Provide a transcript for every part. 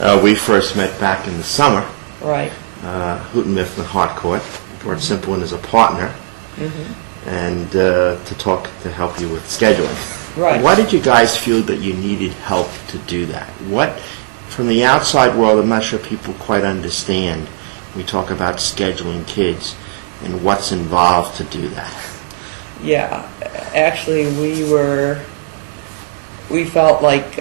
We first met back in the summer. Right. Houghton Mifflin Harcourt. George Simplin is a partner, and to help you with scheduling. Right. Why did you guys feel that you needed help to do that? What, from the outside world, I'm not sure people quite understand. We talk about scheduling kids and what's involved to do that. Yeah, actually we felt like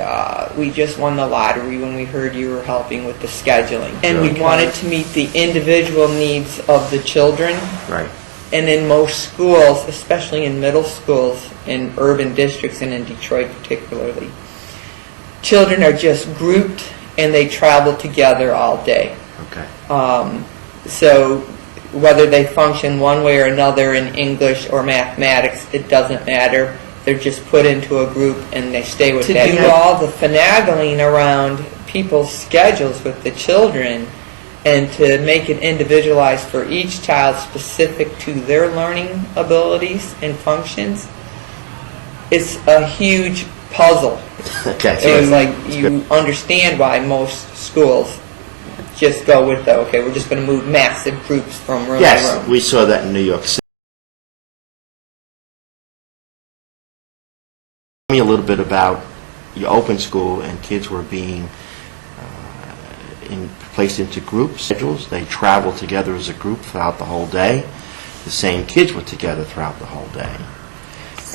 we just won the lottery when we heard you were helping with the scheduling. And we wanted to meet the individual needs of the children. Right. And in most schools, especially in middle schools, in urban districts and in Detroit particularly, children are just grouped and they travel together all day. Okay. So whether they function one way or another in English or mathematics, it doesn't matter. They're just put into a group and they stay with that. To do all the finagling around people's schedules with the children and to make it individualized for each child specific to their learning abilities and functions, it's a huge puzzle. Okay. It's like you understand why most schools just go with the, okay, we're just going to move massive groups from room to room. Yes, we saw that in New York City. Tell me a little bit about your open school and kids were being placed into group schedules. They traveled together as a group throughout the whole day. The same kids were together throughout the whole day.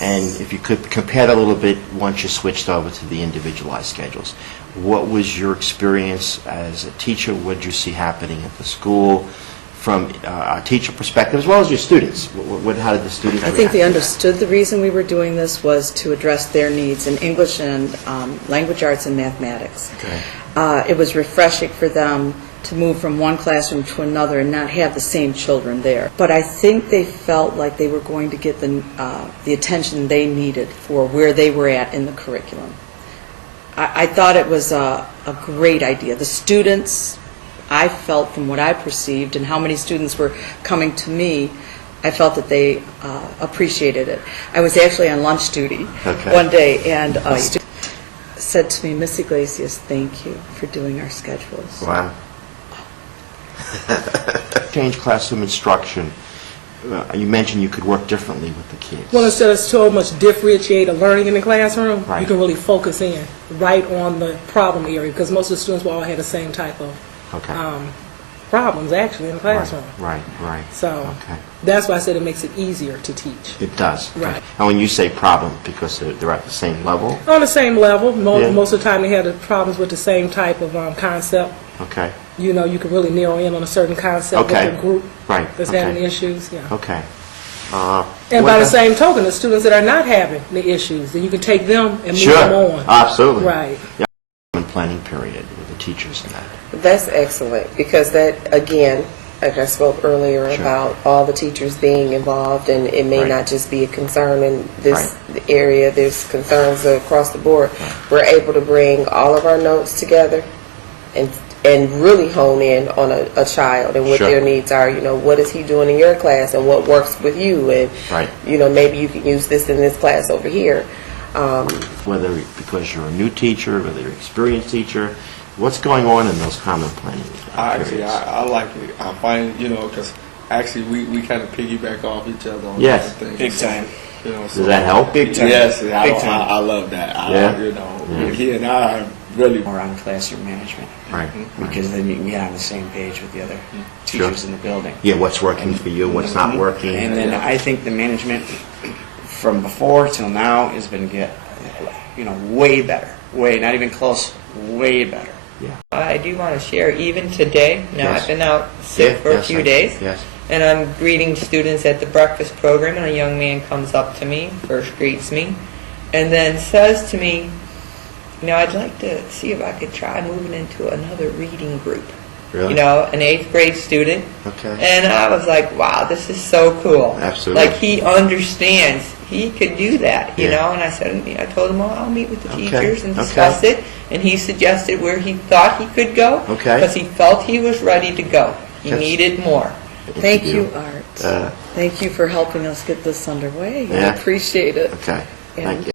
And if you could compare that a little bit once you switched over to the individualized schedules. What was your experience as a teacher? What did you see happening at the school from a teacher perspective, as well as your students? How did the students react? I think they understood the reason we were doing this was to address their needs in English and language arts and mathematics. Okay. It was refreshing for them to move from one classroom to another and not have the same children there. But I think they felt like they were going to get the attention they needed for where they were at in the curriculum. I thought it was a great idea. The students, I felt from what I perceived and how many students were coming to me, I felt that they appreciated it. I was actually on lunch duty one day, and a student said to me, "Miss Iglesias, thank you for doing our schedules." Wow. Change classroom instruction. You mentioned you could work differently with the kids. Well, instead of so much differentiated learning in the classroom, Right. you can really focus in right on the problem area, because most of the students will all have the same type of problems actually in the classroom. Right. So that's why I said it makes it easier to teach. It does. Right. And when you say problem, because they're at the same level? On the same level, Yeah. most of the time they have the problems with the same type of concept. Okay. You know, you can really narrow in on a certain concept Okay. with a group Right. that's having issues. Yeah. Okay. And by the same token, the students that are not having the issues, then you can take them and move them on. Absolutely. Right. Yeah. Planning period with the teachers and that. That's excellent, because that, again, like I spoke earlier about all the teachers being involved, and it may not just be a concern in this area, there's concerns across the board. We're able to bring all of our notes together and really hone in on a child and what their needs are. You know, what is he doing in your class and what works with you, and you know, maybe you can use this in this class over here. Whether because you're a new teacher, whether you're an experienced teacher, what's going on in those common planning periods? I like it. I find, you know, because actually we kind of piggyback off each other on Yes. different Big things. time. You know, Does that help? Big time. Yes, Big time. I love that. You know, he and I are really More on classroom management. Right. Because then you can get on the same page with the other teachers in the building. Yeah, what's working for you, what's not working. And then I think the management from before till now has been way better. Not even close, way better. Yeah. I do want to share, even today, now Yes. I've been out sick for a few days, Yes. and I'm greeting students at the breakfast program, and a young man comes up to me, first greets me, and then says to me, you know, I'd like to see if I could try moving into another reading group. Really? You know, an 8th grade student. Okay. And I was like, wow, this is so cool. Absolutely. Like, he understands. He could do that, you Yeah. know. And I told him, well, I'll meet with the Okay. teachers and discuss it. And he suggested where he thought he could go. Okay. Because he felt he was ready to go. He Yes. needed more. Thank you, Art. Thank you for helping us get this underway. I Yeah. appreciate it. Okay. Thank you.